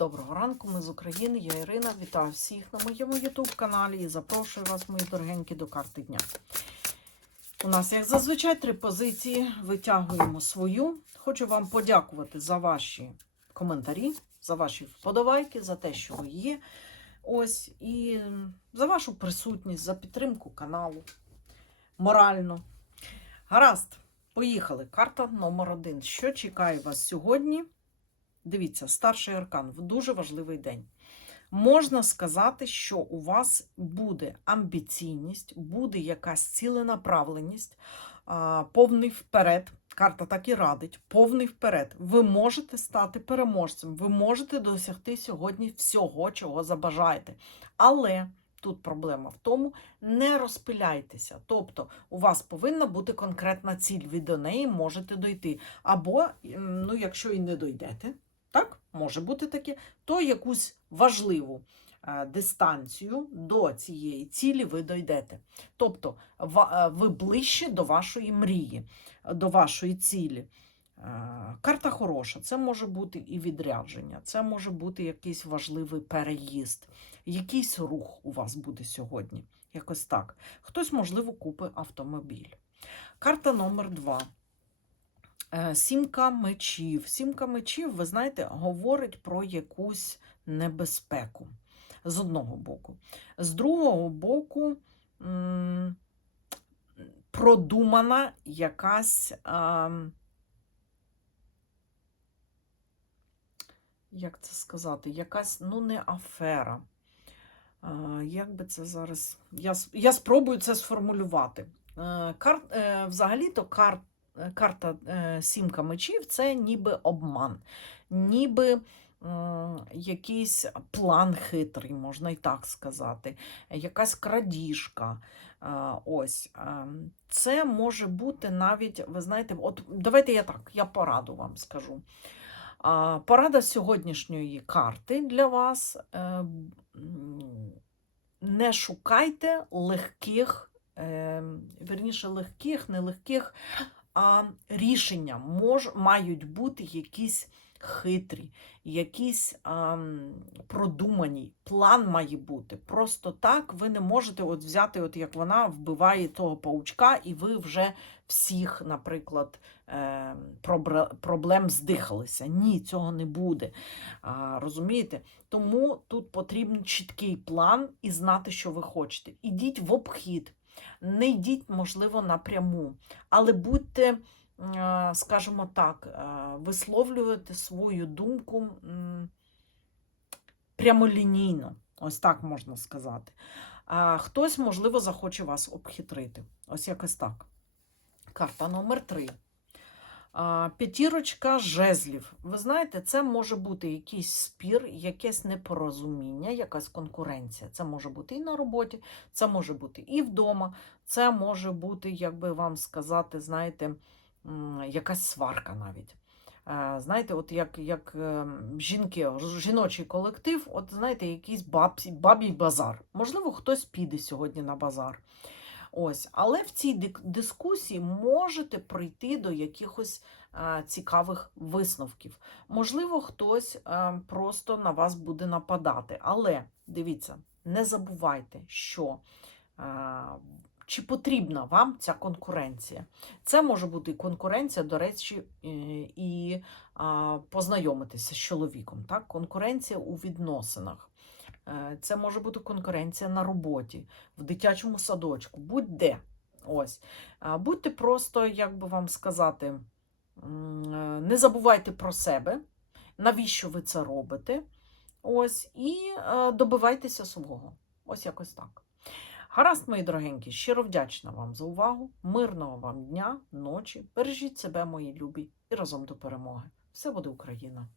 Доброго ранку, ми з України, я Ірина. Вітаю всіх на моєму YouTube каналі і запрошую вас, мої дорогенькі, до карти дня. У нас, як зазвичай, три позиції. Витягуємо свою. Хочу вам подякувати за ваші коментарі, за ваші вподобайки, за те, що ви є. Ось, і за вашу присутність, за підтримку каналу. Морально. Гаразд, поїхали. Карта номер один. Що чекає вас сьогодні? Дивіться, старший аркан в дуже важливий день. Можна сказати, що у вас буде амбіційність, буде якась ціленаправленість, повний вперед. Карта так і радить, повний вперед. Ви можете стати переможцем, ви можете досягти сьогодні всього, чого забажаєте. Але тут проблема в тому, не розпиляйтеся. Тобто, у вас повинна бути конкретна ціль, ви до неї можете дойти. Або, ну, якщо і не дойдете, так, може бути таке, то якусь важливу е, дистанцію до цієї цілі ви дойдете. Тобто е, ви ближче до вашої мрії, до вашої цілі. Е, Карта хороша, це може бути і відрядження, це може бути якийсь важливий переїзд, якийсь рух у вас буде сьогодні. Якось так. Хтось, можливо, купить автомобіль. Карта номер два. Е, Сімка мечів. Сімка мечів, ви знаєте, говорить про якусь небезпеку з одного боку. З другого боку, продумана якась. Як це сказати? Якась, ну, не афера. Як би це зараз. Я, я спробую це сформулювати. Е, Кар, е, взагалі-то кар, е, карта е, Сімка мечів це ніби обман, ніби якийсь план хитрий, можна і так сказати, якась крадіжка. Е, Ось е, це може бути навіть, ви знаєте, от давайте я так, я пораду вам скажу. Порада сьогоднішньої карти для вас. е, Не шукайте легких, е, вірніше, легких, нелегких, а рішення мож, мають бути якісь хитрі, якісь а, продумані. План має бути. Просто так ви не можете от взяти, от як вона вбиває того паучка, і ви вже всіх, наприклад, е, проблем здихалися. Ні, цього не буде. А, розумієте? Тому тут потрібен чіткий план і знати, що ви хочете. Ідіть в обхід, не йдіть, можливо, напряму, але будьте, е, скажімо так, е, висловлювати свою думку прямолінійно. Ось так можна сказати. Хтось, можливо, захоче вас обхитрити. Ось якось так. Карта номер 3 П'ятірочка жезлів. Ви знаєте, це може бути якийсь спір, якесь непорозуміння, якась конкуренція. Це може бути і на роботі, це може бути і вдома, це може бути, як би вам сказати, знаєте, якась сварка навіть. Знаєте, от як, як е, жінки, жіночий колектив, от знаєте, якийсь баб, бабій базар. Можливо, хтось піде сьогодні на базар. Ось, але в цій дискусії можете прийти до якихось е, цікавих висновків. Можливо, хтось е, просто на вас буде нападати. Але дивіться, не забувайте, що е, чи потрібна вам ця конкуренція. Це може бути конкуренція, до речі, і познайомитися з чоловіком. Так? Конкуренція у відносинах. Е, Це може бути конкуренція на роботі, в дитячому садочку, будь-де. Ось. Будьте просто, як би вам сказати, е, не забувайте про себе, навіщо ви це робите. Ось, і е, добивайтеся свого. Ось якось так. Гаразд, мої дорогенькі, щиро вдячна вам за увагу. Мирного вам дня, ночі. Бережіть себе, мої любі, і разом до перемоги. Все буде Україна!